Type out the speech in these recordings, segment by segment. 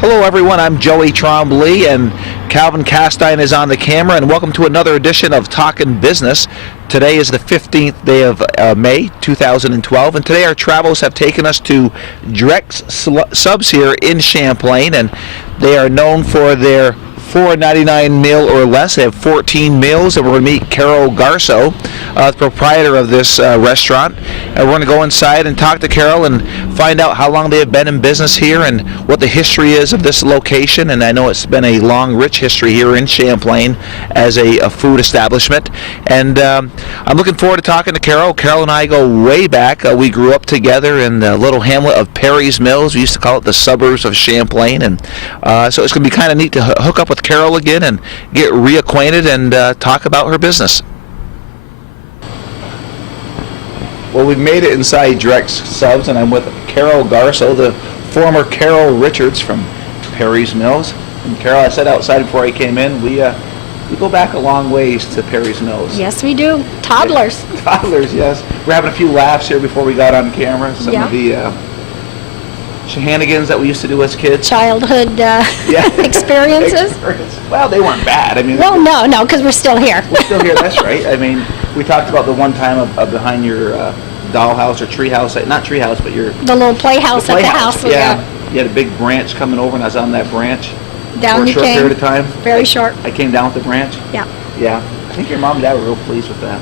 Hello everyone, I'm Joey Trombley and Calvin Castine is on the camera, and welcome to another edition of Talkin' Business. Today is the 15th day of May 2012, and today our travels have taken us to Drex Subs here in Champlain, and they are known for their $4.99 meal or less. They have 14 meals, and we're going to meet Carol Garso, the proprietor of this restaurant. And we're going to go inside and talk to Carol and find out how long they have been in business here and what the history is of this location. And I know it's been a long, rich history here in Champlain as a food establishment. And I'm looking forward to talking to Carol. Carol and I go way back. We grew up together in the little hamlet of Perry's Mills. We used to call it the suburbs of Champlain. And so it's going to be kind of neat to hook up with Carol again and get reacquainted and talk about her business. Well, we've made it inside Drex Subs, and I'm with Carol Garso, the former Carol Richards from Perry's Mills. And Carol, I said outside before I came in, we go back a long ways to Perry's Mills. Yes, we do. Toddlers. Toddlers, yes. We're having a few laughs here before we got on camera. Some of the shenanigans that we used to do as kids. Childhood experiences. Well, they weren't bad. I mean, well, no, because we're still here. We're still here. That's right. I mean, we talked about the one time of behind your dollhouse or treehouse, not treehouse, but the little playhouse at the house. Yeah, you had a big branch coming over, and I was on that branch down for a short period of time. Very short. I came down with the branch. Yeah. Yeah. I think your mom and dad were real pleased with that.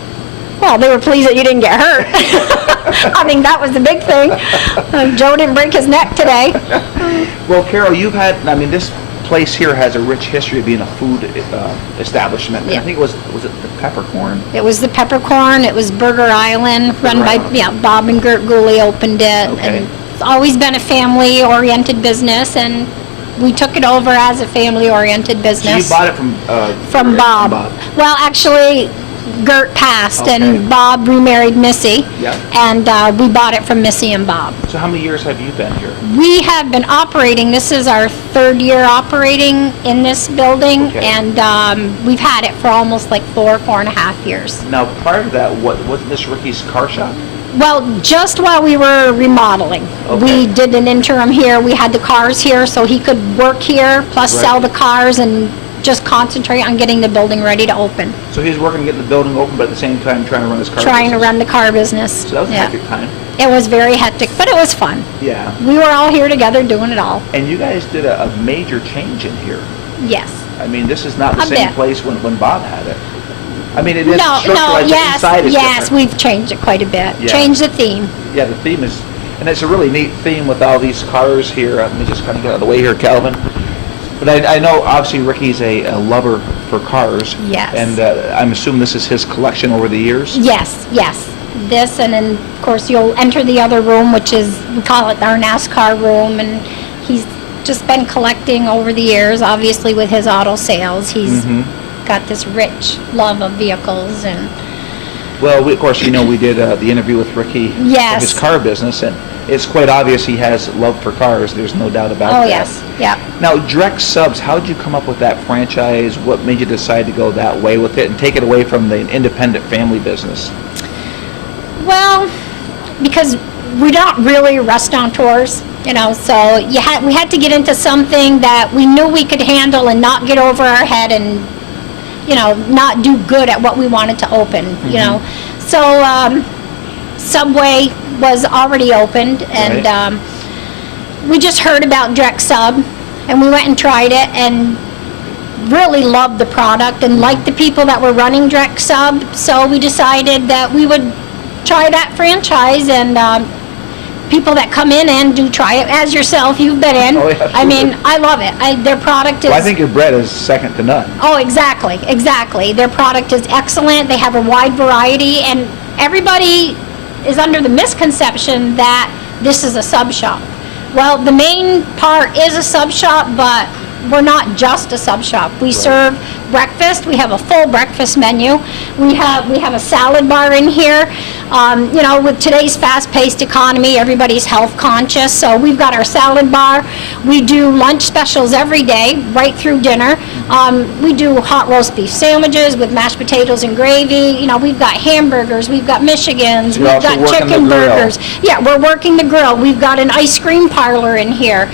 Well, they were pleased that you didn't get hurt. I mean, that was the big thing. Joe didn't break his neck today. Well, Carol, this place here has a rich history of being a food establishment. Yeah. I think was it the Peppercorn? It was the Peppercorn. It was Burger Island, run by Bob and Gert Gooley opened it. Okay. And it's always been a family-oriented business, and we took it over as a family-oriented business. So you bought it from Bob. Well, actually, Gert passed, and Bob remarried Missy, and we bought it from Missy and Bob. So how many years have you been here? We have been operating, this is our third year operating in this building, and we've had it for almost like four and a half years. Now, prior to that, wasn't this Ricky's car shop? Well, just while we were remodeling. We did an interim here. We had the cars here so he could work here, plus sell the cars and just concentrate on getting the building ready to open. So he's working to get the building open, but at the same time trying to run his car business. To run the car business. So that was a hectic time. It was very hectic, but it was fun. Yeah. We were all here together doing it all. And you guys did a major change in here. Yes. I mean, this is not the same place when Bob had it. I mean, it is inside is different. Yes, we've changed it quite a bit. Yeah. Changed the theme. Yeah, the theme is, and it's a really neat theme with all these cars here. Let me just kind of get out of the way here, Calvin. But I know, obviously, Ricky's a lover for cars. Yes. And I'm assuming this is his collection over the years? Yes. This, and then, of course, you'll enter the other room, which is, we call it our NASCAR room, and he's just been collecting over the years, obviously, with his auto sales. He's got this rich love of vehicles. And well, of course, we did the interview with Ricky for his car business, and it's quite obvious he has love for cars. There's no doubt about that. Oh, yes. Yeah. Now, Drex Subs, how did you come up with that franchise? What made you decide to go that way with it and take it away from the independent family business? Well, because we're not really restaurateurs, so we had to get into something that we knew we could handle and not get over our head and, not do good at what we wanted to open, So Subway was already opened, and we just heard about Drex Sub, and we went and tried it and really loved the product and liked the people that were running Drex Sub, so we decided that we would try that franchise, and people that come in and do try it, as yourself, you've been in. Oh, yeah, I mean, I love it. Their product is... Well, I think your bread is second to none. Oh, exactly. Their product is excellent. They have a wide variety, and everybody is under the misconception that this is a sub shop. Well, the main part is a sub shop, but we're not just a sub shop. We serve breakfast. We have a full breakfast menu. We have a salad bar in here. You know, with today's fast-paced economy, everybody's health conscious, so we've got our salad bar. We do lunch specials every day, right through dinner. We do hot roast beef sandwiches with mashed potatoes and gravy. You know, we've got hamburgers, we've got Michigans, You're we've also got working the chicken grill. burgers. Yeah, we're working the grill. We've got an ice cream parlor in here.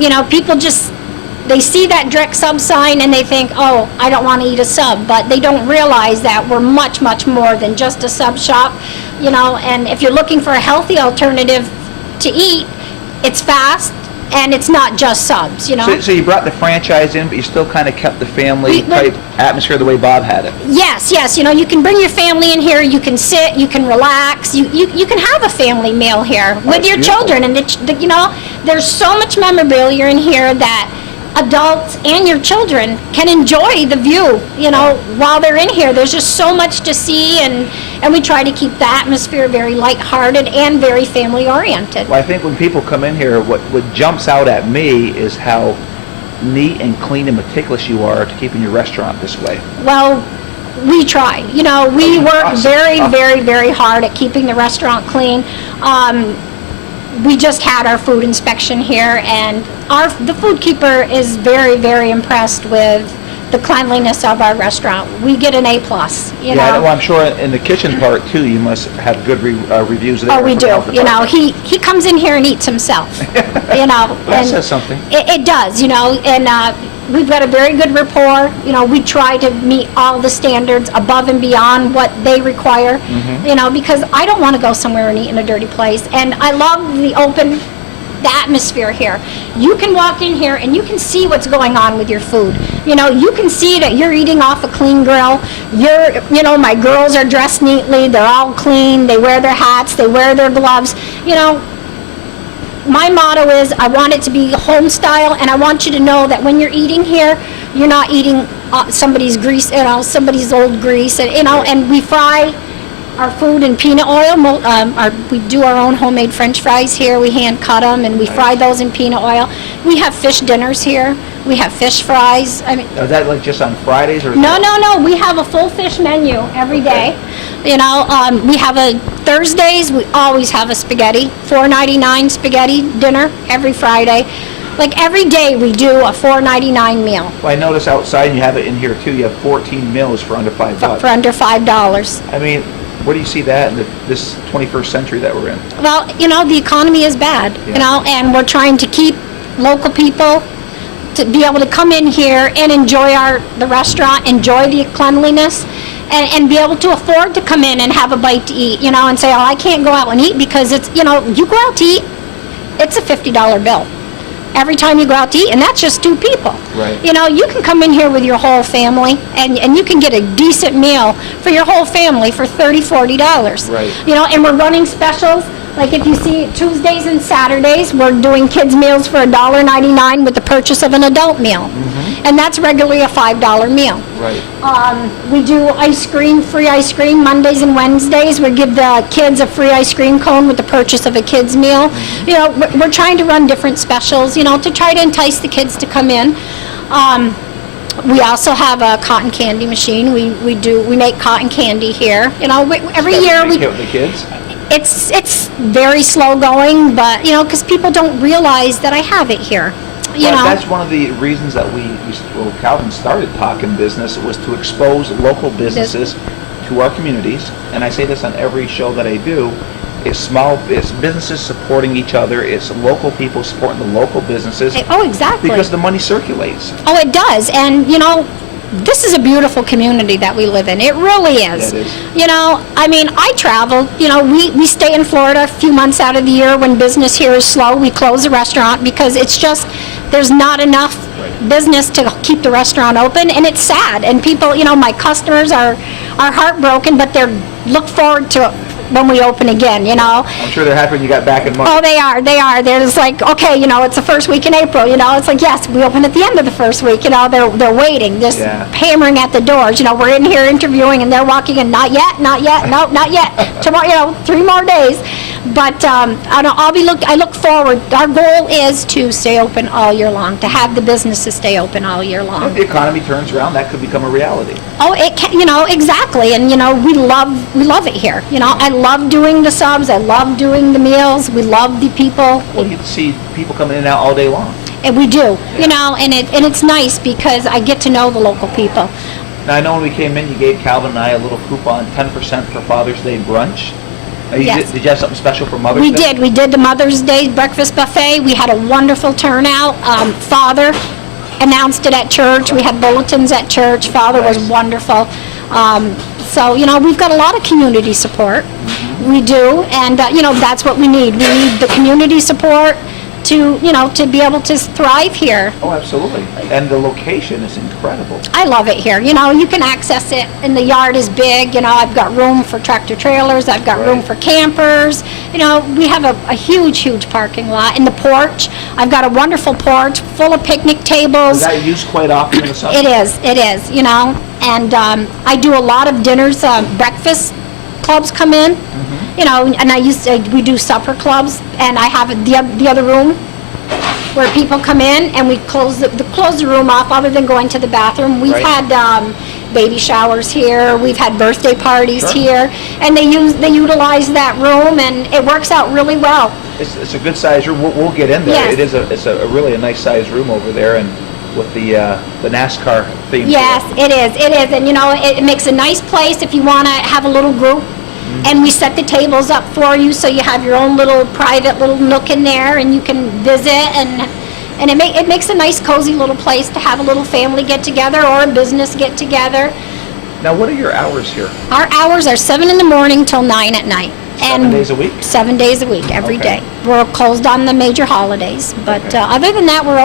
You know, people just, they see that Drex Sub sign and they think, oh, I don't want to eat a sub, but they don't realize that we're much, much more than just a sub shop, you know, and if you're looking for a healthy alternative to eat, it's fast and it's not just subs, you know. So you brought the franchise in, but you still kind of kept the family type atmosphere the way Bob had it. Yes, you know, you can bring your family in here, you can sit, you can relax, you can have a family meal here with your beautiful. children, and you know, there's so much memorabilia in here that adults and your children can enjoy the view, you know, while they're in here. There's just so much to see, and we try to keep the atmosphere very lighthearted and very family oriented. Well, I think when people come in here, what jumps out at me is how neat and clean and meticulous you are to keeping your restaurant this way. Well, we try. You know, we work Awesome. very, very, very hard at keeping the restaurant clean. We just had our food inspection here, and the food keeper is very, very impressed with the cleanliness of our restaurant. We get an A+, you know. Well, I'm sure in the kitchen part too, you must have good reviews there. Oh, we from do. the health You know, department. he comes in here and eats himself, you know. That and says something. It does, you know, and we've got a very good rapport. You know, we try to meet all the standards above and beyond what they require, you know, because I don't want to go somewhere and eat in a dirty place. And I love the atmosphere here. You can walk in here and you can see what's going on with your food. You know, you can see that you're eating off a clean grill. You know, my girls are dressed neatly. They're all clean. They wear their hats. They wear their gloves. You know, my motto is I want it to be home style, and I want you to know that when you're eating here, you're not eating somebody's grease, you know, somebody's old grease, and you know, and we fry our food in peanut oil. We do our own homemade French fries here. We hand cut them and we fry those in peanut oil. We have fish dinners here. We have fish fries. I mean, Is that like just on Fridays or? no. We have a full fish menu every day. You know, we have a Thursdays. We always have a spaghetti, $4.99 spaghetti dinner every Friday. Like every day, we do a $4.99 meal Well, I notice outside, and you have it in here too. You have 14 meals for under $5. for under $5. I mean, where do you see that in this 21st century that we're in? Well, you know, the economy is bad. You know, and we're trying to keep local people to be able to come in here and enjoy the restaurant, enjoy the cleanliness, and be able to afford to come in and have a bite to eat, you know, and say, oh, I can't go out and eat because it's, you know, you go out to eat, it's a $50 bill every time you go out to eat, and that's just two people. Right. You know, you can come in here with your whole family, and you can get a decent meal for your whole family for $30, $40. Right. You know, and we're running specials. Like if you see Tuesdays and Saturdays, we're doing kids meals for $1.99 with the purchase of an adult meal. And that's regularly a $5 meal. Right. We do ice cream, free ice cream, Mondays and Wednesdays. We give the kids a free ice cream cone with the purchase of a kid's meal. You know, we're trying to run different specials, you know, to try to entice the kids to come in. We also have a cotton candy machine. We make cotton candy here. You know, every year we. With the kids. It's very slow going, but you know, because people don't realize that I have it here. You know, That's one of the reasons that Calvin started Talking Business, was to expose local businesses to our communities. And I say this on every show that I do. It's businesses supporting each other. It's local people supporting the local businesses. Oh, exactly. Because the money circulates. Oh, it does. And you know, this is a beautiful community that we live in. It really is. Yeah, it is. You know, I mean, I travel. You know, we stay in Florida a few months out of the year when business here is slow. We close the restaurant because it's just, there's not enough business to keep the restaurant open, and it's sad. And people, you know, my customers are heartbroken, but they're look forward to it when we open again, you know. I'm sure they're happy when you got back in March. Oh, they are. They're just like, okay, you know, it's the first week in April, you know. It's like, yes, we open at the end of the first week, you know. They're waiting, just hammering at the doors. You know, we're in here interviewing, and they're walking in, not yet, nope, not yet. Tomorrow, you know, 3 more days. But I look forward. Our goal is to stay open all year long, to have the businesses stay open all year If long. the economy turns around, that could become a reality. Oh, it can, exactly. And, we love it here. I love doing the subs. I love doing the meals. We love the people. Well, you see people coming in and out all day long. And we do, and it's nice because I get to know the local people. Now, I know when we came in, you gave Calvin and I a little coupon, 10% for Father's Day brunch. Yes. Did you have something special for Mother's Day? We did the Mother's Day breakfast buffet. We had a wonderful turnout. Father announced it at church. We had bulletins at church. Father was Nice. wonderful. So, we've got a lot of community support. We do, and, that's what we need. We need the community support to be able to thrive here. Oh, absolutely. And the location is incredible. I love it here. You can access it, and the yard is big. I've got room for tractor trailers. I've got room Right. for campers. We have a huge parking lot. And the porch, I've got a wonderful porch full of picnic Is tables. that used quite often in the summer? It is, and I do a lot of dinners, breakfast clubs come in, and we do supper clubs, and I have the other room where people come in, and we close the room off other than going to the bathroom. We've Right. had baby showers here, we've had birthday parties Sure. here, and they utilize that room, and it works out really well. It's a good sized room. We'll get in there. Yes. It's a really a nice sized room over there, and with the NASCAR theme. to Yes, it. it is, and it makes a nice place if you want to have a little group. And we set the tables up for you, so you have your own little private little nook in there, and you can visit, and it makes a nice cozy little place to have a little family get together or a business get together. Now, what are your hours here? Our hours are 7 in the morning till 9 at night. 7 days a week? 7 days a week, every Okay. day. We're closed on the major holidays, but Okay. other than that, we're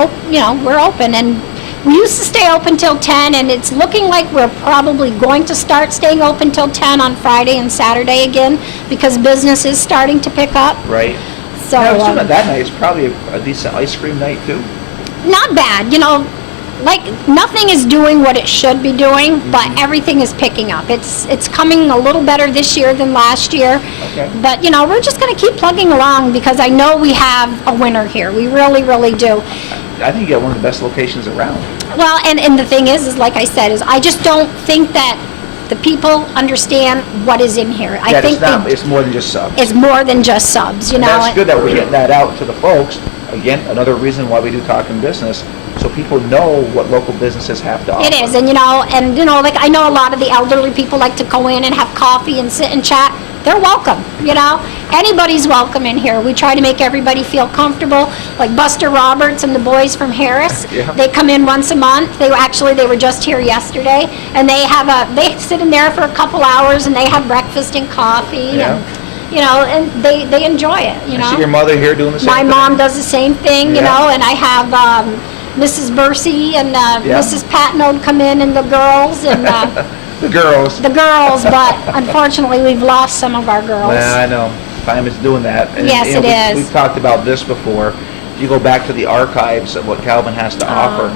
open, and we used to stay open till 10, and it's looking like we're probably going to start staying open till 10 on Friday and Saturday again, because business is starting to pick up. Right. So, Now, assuming that night is probably a decent ice cream night too. not bad, like nothing is doing what it should be doing, but everything is picking up. It's coming a little better this year than last year. Okay. But we're just going to keep plugging along, because I know we have a winner here. We really do. I think you got one of the best locations around. Well, and the thing is like I said, is I just don't think that the people understand what is in here. I think It's more than just subs. it's more than just subs, And that's good that we're getting that out to the folks. Again, another reason why we do Talking Business, so people know what local businesses have to offer. It is, and like I know a lot of the elderly people like to go in and have coffee and sit and chat. They're welcome, Anybody's welcome in here. We try to make everybody feel comfortable. Like Buster Roberts and the boys from Harris, Yeah. they come in once a month. They were just here yesterday, and they sit in there for a couple hours, and they have breakfast and coffee, Yeah. and they enjoy it. I see your mother here doing the same My thing. mom does the same thing, Yeah. and I have Mrs. Bursey and Yeah. Mrs. Patnode come in, and the girls, and The girls. but unfortunately we've lost some of our girls. Yeah, I know. Time is doing that. And, Yes, it is. We've talked about this before. If you go back to the archives of what Calvin has to offer,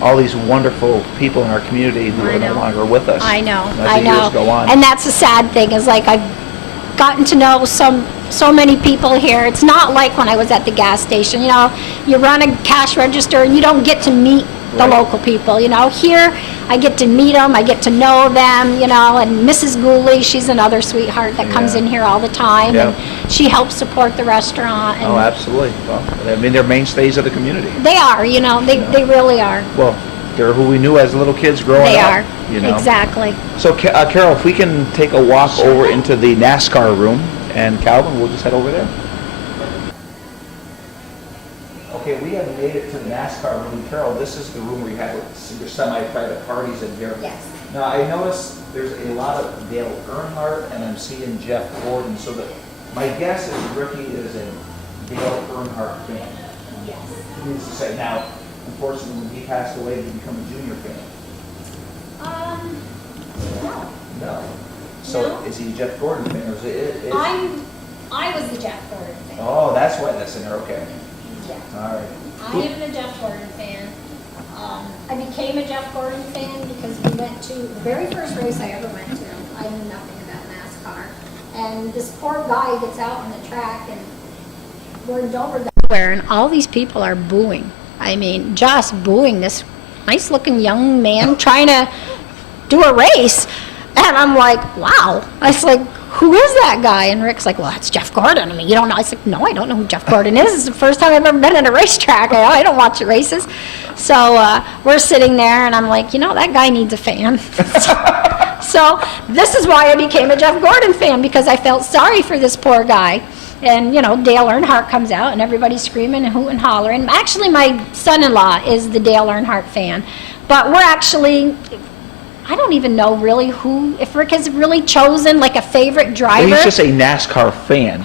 all these wonderful people in our community who I are no know. longer with us. I know, As I the know. years go on. And that's the sad thing, is like I've gotten to know so many people here. It's not like when I was at the gas station, you run a cash register and you don't get to meet the Right. local people, Here, I get to meet them, I get to know them, and Mrs. Gooley, she's another sweetheart that comes Yeah. in here all the time, Yeah. and she helps support the restaurant. And Oh, absolutely. Well, I mean, they're mainstays of the community. they are, they really are. Well, they're who we knew as little kids growing They up. are, exactly. So, Carol, if we can take a walk over into the NASCAR room, and Calvin, we'll just head over there. Okay, we have made it to the NASCAR room. Carol, this is the room where you have your semi-private parties in here. Yes. Now, I noticed there's a lot of Dale Earnhardt, and I'm seeing Jeff Gordon, so that my guess is Ricky is a Dale Earnhardt fan. Yes. Needless to say, now, unfortunately, when he passed away, did he become a junior fan? No. No. So, No. is he a Jeff Gordon fan, or is it? I was the Jeff Gordon fan. Oh, that's why that's in there, okay. Yeah. All right. I am a Jeff Gordon fan. I became a Jeff Gordon fan because we went to the very first race I ever went to. I knew nothing about NASCAR. and this poor guy gets out on the track, and we're in Dover, and all these people are booing. I mean, just booing this nice-looking young man trying to do a race. And I'm like, wow. I was like, who is that guy? And Rick's like, well, that's Jeff Gordon. I mean, you don't know. I was like, no, I don't know who Jeff Gordon is. It's the first time I've ever been at a racetrack. I don't watch the races. So we're sitting there, and I'm like, that guy needs a fan. So this is why I became a Jeff Gordon fan, because I felt sorry for this poor guy. And, Dale Earnhardt comes out, and everybody's screaming and hooting and hollering. Actually, my son-in-law is the Dale Earnhardt fan. But we're actually, I don't even know really if Rick has really chosen, like, a favorite driver. Well, he's just a NASCAR fan.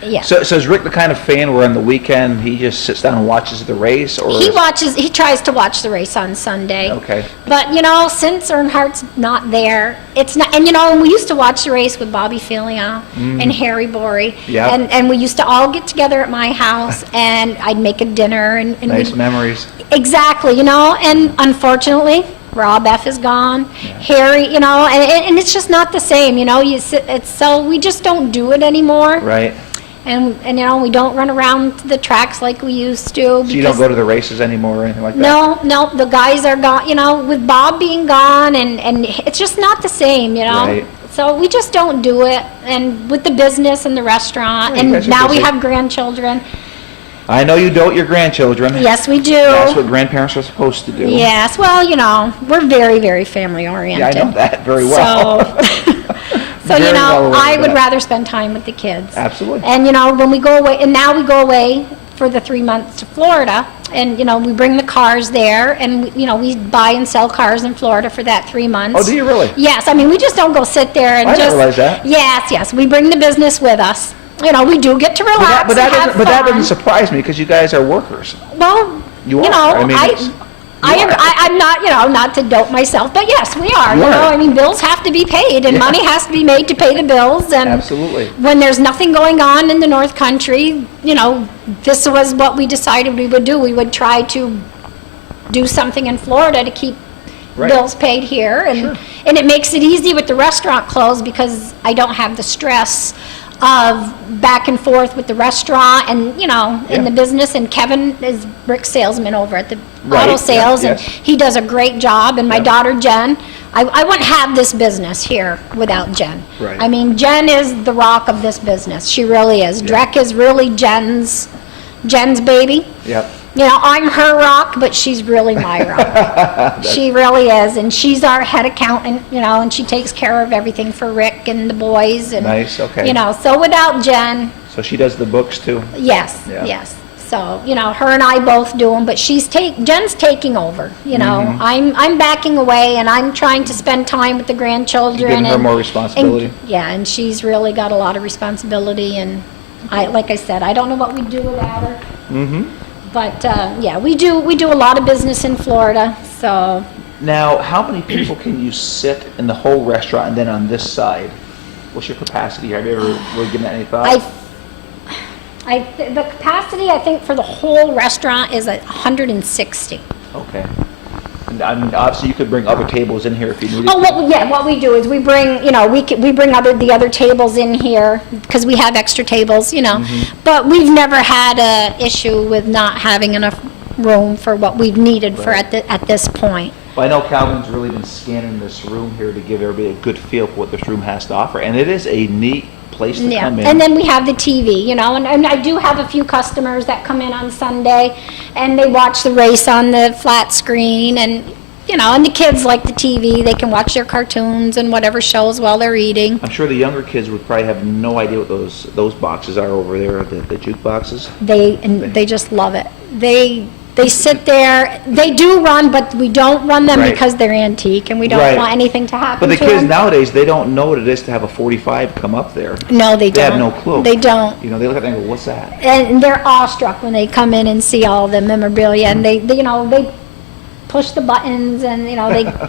Yeah. So is Rick the kind of fan where on the weekend he just sits down and watches the race? Or He tries to watch the race on Sunday. Okay. But, since Earnhardt's not there, it's not, and we used to watch the race with Bobby Filio and Harry Bory. Yeah. And we used to all get together at my house, and I'd make a dinner. And nice memories. Exactly, and unfortunately, Rob F. is gone. Yeah. Harry, and it's just not the same, so we just don't do it anymore. Right. And we don't run around the tracks like we used to. So you don't go to the races anymore or anything like that? No, the guys are gone, with Bob being gone, and it's just not the same, Right. So we just don't do it, and with the business and the restaurant, Well, and now we have grandchildren. I know you dote your grandchildren. Yes, we do. That's what grandparents are supposed to do. Yes, well, we're very, very family-oriented. Yeah, I know that very well. So, I would rather spend time with the kids. Absolutely. And, when we go away, and now we go away for the 3 months to Florida, and, we bring the cars there, and, we buy and sell cars in Florida for that 3 months. Oh, do you really? Yes, I mean, we just don't go sit there and I didn't realize that. Yes, we bring the business with us. We do get to relax and have fun. But that doesn't surprise me, because you guys are workers. Well, you are. I'm not, not to dope myself, but yes, we are. You are. I mean, bills have to be paid, and money has to be made to pay the bills. And absolutely. When there's nothing going on in the North Country, this was what we decided we would do. We would try to do something in Florida to keep bills paid here, and it makes it easy with the restaurant closed, because I don't have the stress of back and forth with the restaurant and, in the business. And Kevin is Rick's salesman over at the auto sales, and he does a great job. And my daughter, Jen, I wouldn't have this business here without Jen. Right. I mean, Jen is the rock of this business. She really is. Jreck is really Jen's baby. Yep. I'm her rock, but she's really my rock. She really is, and she's our head accountant, and she takes care of everything for Rick and the boys. And, nice, okay. So without Jen. So she does the books too? Yes, yes. So, her and I both do them, but Jen's taking over, I'm backing away, and I'm trying to spend time with the grandchildren. You're giving her more responsibility. And she's really got a lot of responsibility, and like I said, I don't know what we'd do without her. Mm-hmm. But, we do a lot of business in Florida, so. Now, how many people can you sit in the whole restaurant and then on this side? What's your capacity? Have you ever really given that any thought? The capacity, I think, for the whole restaurant is 160. Okay. And I mean, obviously, you could bring other tables in here if you needed to. What we do is we bring, we bring the other tables in here, because we have extra tables, But we've never had a issue with not having enough room for what we've needed for at this point. Well, I know Calvin's really been scanning this room here to give everybody a good feel for what this room has to offer, and it is a neat place to come in. And then we have the TV, and I do have a few customers that come in on Sunday, and they watch the race on the flat screen, and and the kids like the TV. They can watch their cartoons and whatever shows while they're eating. I'm sure the younger kids would probably have no idea what those boxes are over there, the juke boxes. They just love it. They sit there. They do run, but we don't run them because they're antique, and we don't want anything to happen to them. But the kids nowadays, they don't know what it is to have a 45 come up there. No, they don't. They have no clue. They don't. They look at it and go, what's that? And they're awestruck when they come in and see all the memorabilia, and they push the buttons, and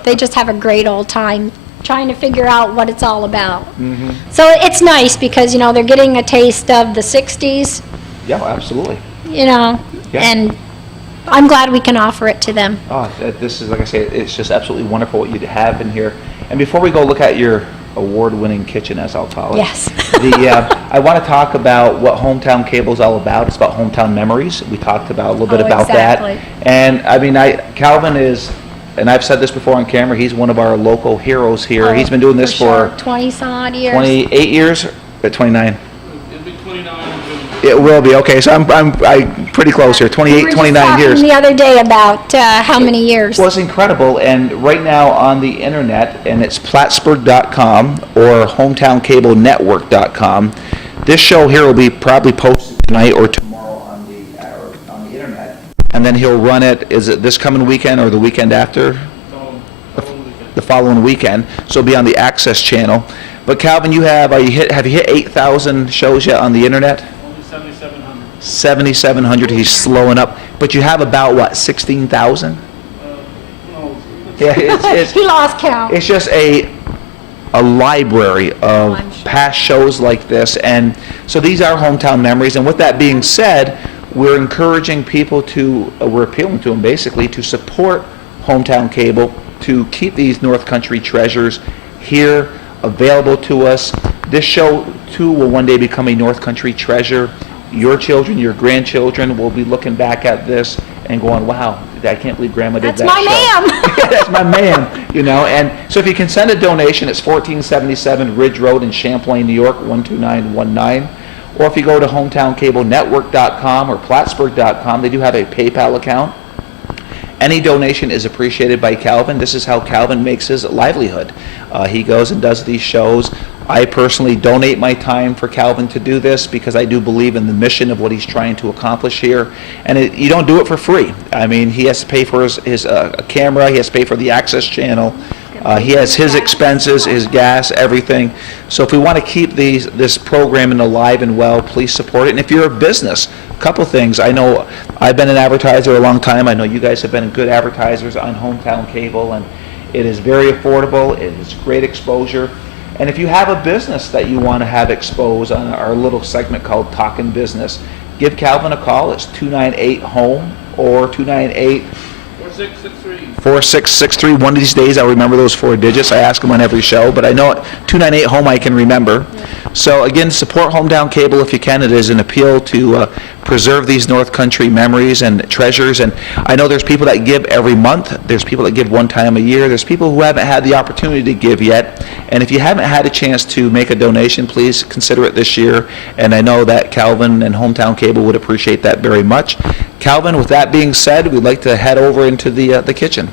they just have a great old time trying to figure out what it's all about. Mm-hmm. So it's nice, because they're getting a taste of the 60s. Yeah, absolutely. And I'm glad we can offer it to them. Oh, this is, like I say, it's just absolutely wonderful what you have in here. And before we go look at your award-winning kitchen, as I'll call it. Yes. I want to talk about what Hometown Cable is all about. It's about hometown memories. We talked about a little bit about exactly. that. And I mean, Calvin is, and I've said this before on camera, he's one of our local heroes here. He's been doing this for 20-some-odd years. 28 years, or 29. It'll be 29 in June. It will be, okay, so I'm pretty close here, 28, 29 years. We were just talking the other day about how many years. Well, it's incredible, and right now on the internet, and it's Plattsburgh.com or HometownCableNetwork.com. This show here will be probably posted tonight or tomorrow on the internet, and then he'll run it. Is it this coming weekend or the weekend after? The following weekend. So it'll be on the Access channel. But Calvin, have you hit 8,000 shows yet on the internet? Only 7,700. 7,700. He's slowing up. But you have about what, 16,000? No, Yeah, it's He lost count. it's just a library of I'm sure. past shows like this, and so these are hometown memories. And with that being said, we're encouraging people we're appealing to them basically to support Hometown Cable, to keep these North Country treasures here available to us. This show too will one day become a North Country treasure. Your children, your grandchildren will be looking back at this and going, wow, I can't believe Grandma did That's that my show. ma'am. Yeah, that's my man, And so if you can send a donation, it's 1477 Ridge Road in Champlain, New York, 12919. Or if you go to HometownCableNetwork.com or Plattsburgh.com, they do have a PayPal account. Any donation is appreciated by Calvin. This is how Calvin makes his livelihood. He goes and does these shows. I personally donate my time for Calvin to do this because I do believe in the mission of what he's trying to accomplish here. And you don't do it for free. I mean, he has to pay for his camera. He has to pay for the Access channel. He has his expenses, his gas, everything. So if we want to keep this programming alive and well, please support it. And if you're a business, a couple things. I know I've been an advertiser a long time. I know you guys have been good advertisers on Hometown Cable, and it is very affordable. It is great exposure. And if you have a business that you want to have exposed on our little segment called Talkin' Business, give Calvin a call. It's 298-HOME or 298 4663. One of these days I'll remember those 4 digits. I ask them on every show, but I know 298-HOME I can remember. So again, support Hometown Cable if you can. It is an appeal to preserve these North Country memories and treasures. And I know there's people that give every month. There's people that give one time a year. There's people who haven't had the opportunity to give yet. And if you haven't had a chance to make a donation, please consider it this year. And I know that Calvin and Hometown Cable would appreciate that very much. Calvin, with that being said, we'd like to head over into the kitchen.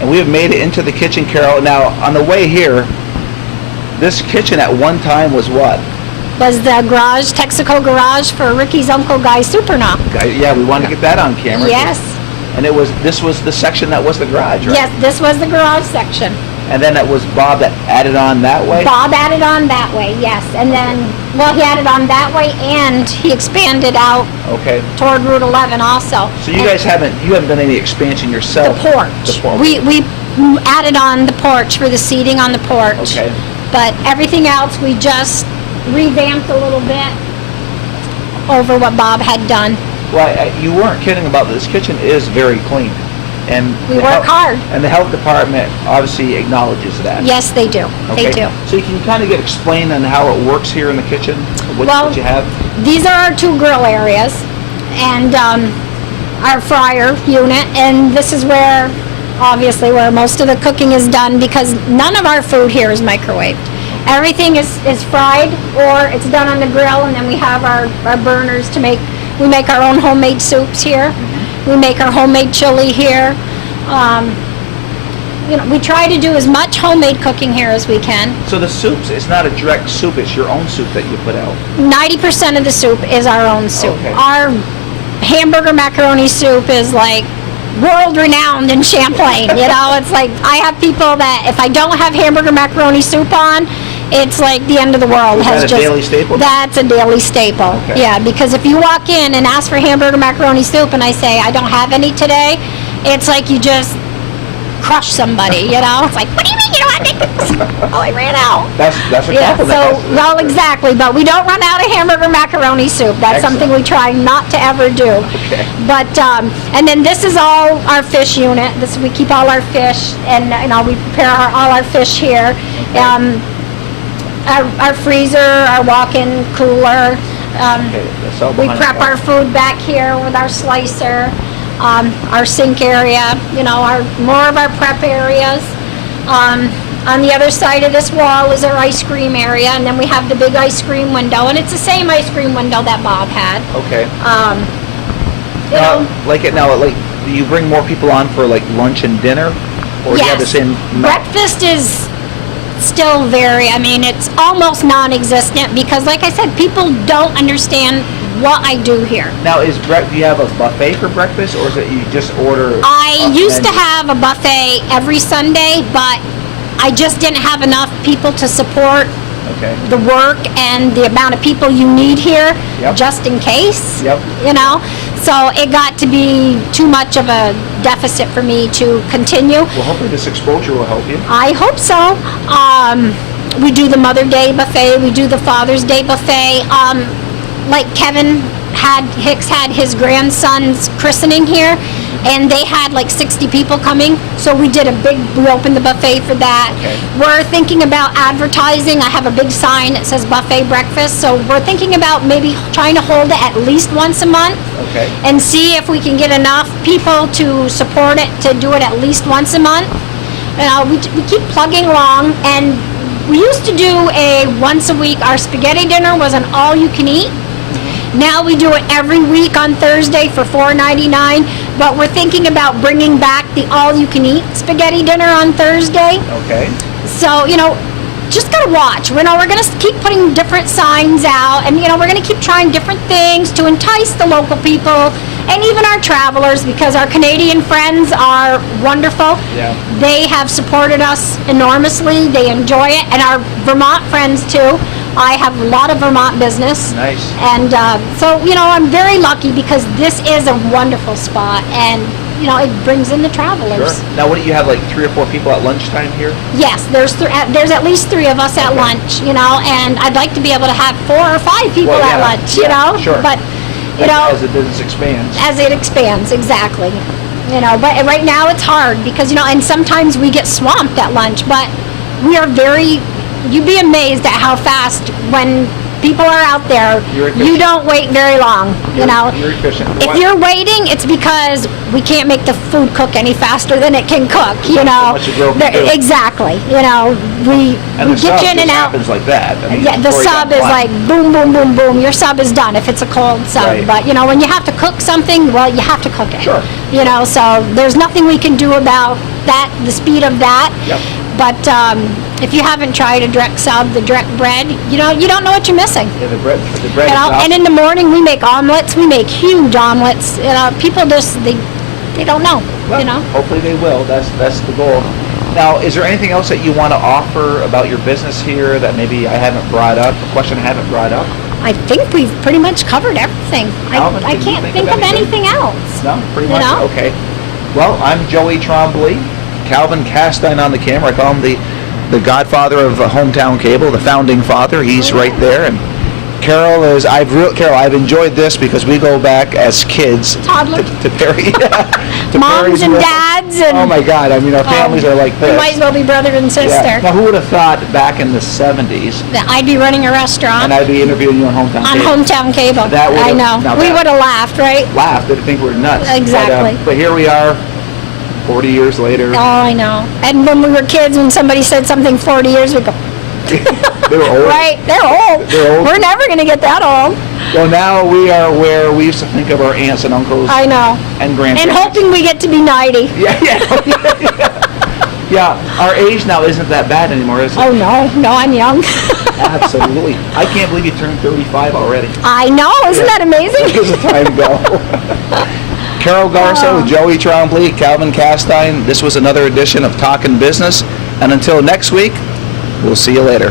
And we have made it into the kitchen, Carol. Now, on the way here, this kitchen at one time was what? Was the garage, Texaco garage for Ricky's Uncle Guy Supernaut. Yeah, we wanted to get that on camera. Yes. And this was the section that was the garage, right? Yes, this was the garage section. And then it was Bob that added on that way? Bob added on that way, yes. And then, well, he added on that way and he expanded out Okay. toward Route 11 also. So you guys haven't done any expansion yourself? The porch. The porch. We added on the porch for the seating on the porch. Okay. But everything else, we just revamped a little bit over what Bob had done. Well, you weren't kidding about this. kitchen is very clean. And We work hard. And the health department obviously acknowledges that. Yes, they do. Okay. They do. So you can kind of explain on how it works here in the kitchen, what you have? These are our 2 grill areas and our fryer unit, and this is where, obviously, where most of the cooking is done because none of our food here is microwaved. Everything is fried or it's done on the grill, and then we have our burners to we make our own homemade soups here. We make our homemade chili here. We try to do as much homemade cooking here as we can. So the soups, it's not a Jreck soup, it's your own soup that you put out. 90% of the soup is our own soup. Okay. Our hamburger macaroni soup is like world renowned in Champlain. It's like I have people that if I don't have hamburger macaroni soup on, it's like the end of the world. Is that a daily staple? That's a daily staple. Okay. Yeah, because if you walk in and ask for hamburger macaroni soup and I say I don't have any today, it's like you just crush somebody, you know? It's like, what do you mean you don't have Nick's? Oh, I ran out. That's a Yeah, compliment. so, well, exactly, but we don't run out of hamburger macaroni soup. That's something we try not to ever do. Okay. But, and then this is all our fish unit. We keep all our fish, and, you know, we prepare all our fish here. Our freezer, our walk-in cooler. That's all We behind prep the bar. our food back here with our slicer, our sink area, you know, more of our prep areas. On the other side of this wall is our ice cream area, and then we have the big ice cream window, and it's the same ice cream window that Bob had. Okay. You know, Like, do you bring more people on for like lunch and dinner, or do you have the yes, same? breakfast is still I mean, it's almost non-existent because, like I said, people don't understand what I do here. Now, do you have a buffet for breakfast, or is it you just order? I off used to menu? have a buffet every Sunday, but I just didn't have enough people to support Okay. the work and the amount of people you need here, Yep. just in case. Yep. You know, so it got to be too much of a deficit for me to continue. Well, hopefully this exposure will help you. I hope so. We do the Mother Day buffet. We do the Father's Day buffet. Like Kevin Hicks had his grandson's christening here, and they had like 60 people coming. So we opened the buffet for that. Okay. We're thinking about advertising. I have a big sign that says buffet breakfast. So we're thinking about maybe trying to hold it at least once a month. Okay. And see if we can get enough people to support it to do it at least once a month. We keep plugging along, and we used to do a once a week. Our spaghetti dinner was an all-you-can-eat. Now we do it every week on Thursday for $4.99, but we're thinking about bringing back the all-you-can-eat spaghetti dinner on Thursday. Okay. So, you know, just gotta watch. We're gonna keep putting different signs out, and you know, we're gonna keep trying different things to entice the local people and even our travelers, because our Canadian friends are wonderful. Yeah. They have supported us enormously. They enjoy it, and our Vermont friends too. I have a lot of Vermont business. Nice. And so, you know, I'm very lucky because this is a wonderful spot, and you know, it brings in the travelers. Sure. Now, what do you have, like 3 or 4 people at lunchtime here? Yes, there's at least 3 of us at Okay. lunch, you know, and I'd like to be able to have 4 or 5 people Well, at yeah, lunch, yeah, you know. sure. But you know, As the business expands. as it expands, exactly. You know, but right now it's hard because, you know, and sometimes we get swamped at lunch, but we are you'd be amazed at how fast when people are out there, You're efficient. you don't wait very long, you know. You're efficient. If you're waiting, it's because we can't make the food cook any faster than it can cook, you know. much a grill can do. Exactly, you know, we And the get sub you in just and out. happens like that. I mean, Yeah, the before you sub got is one. like boom, boom, boom, boom. Your sub is done if it's a cold sub. Right. But, you know, when you have to cook something, well, you have to cook it. Sure. You know, so there's nothing we can do about that, the speed of that. Yep. But if you haven't tried a Drex sub, the Jreck bread, you don't know what you're missing. Yeah, the bread You is know, and awesome. in the morning we make omelets. We make huge omelets. You know, people just they don't know. Well, you know. hopefully they will. That's the goal. Now, is there anything else that you want to offer about your business here that maybe I haven't brought up, a question I haven't brought up? I think we've pretty much covered everything. Alvin, I can you can't think of anything else. No, pretty You much. know? Okay. Well, I'm Joey Trombley. Calvin Castine on the camera. I call him the godfather of hometown cable, the founding father. He's right there. And Carol I've enjoyed this because we go back as kids Toddler. to Perry. to Moms Perry's and World. dads and Oh my God! I mean, our families are like we this. might as well be brother and sister. Yeah. Now, who would have thought back in the '70s, That I'd be running a restaurant and I'd be interviewing you on hometown on cable? hometown cable. That would've- I know. now We that- would have laughed, right? Laughed. They'd think we're nuts. Exactly. But here we are, 40 years later. Oh, I know. And when we were kids, when somebody said something 40 years, we'd go, They were old. right, they're old. They're old. We're never going to get that old. Well, now we are where we used to think of our aunts and uncles I know. and And grandparents. hoping we get to be 90. Yeah. Yeah, our age now isn't that bad anymore, is it? Oh, no, I'm young. Absolutely. I can't believe you turned 35 already. I know, isn't that amazing? Where does the time go? Carol Garza with Joey Trombley, Calvin Castine. This was another edition of Talkin' Business. And until next week, we'll see you later.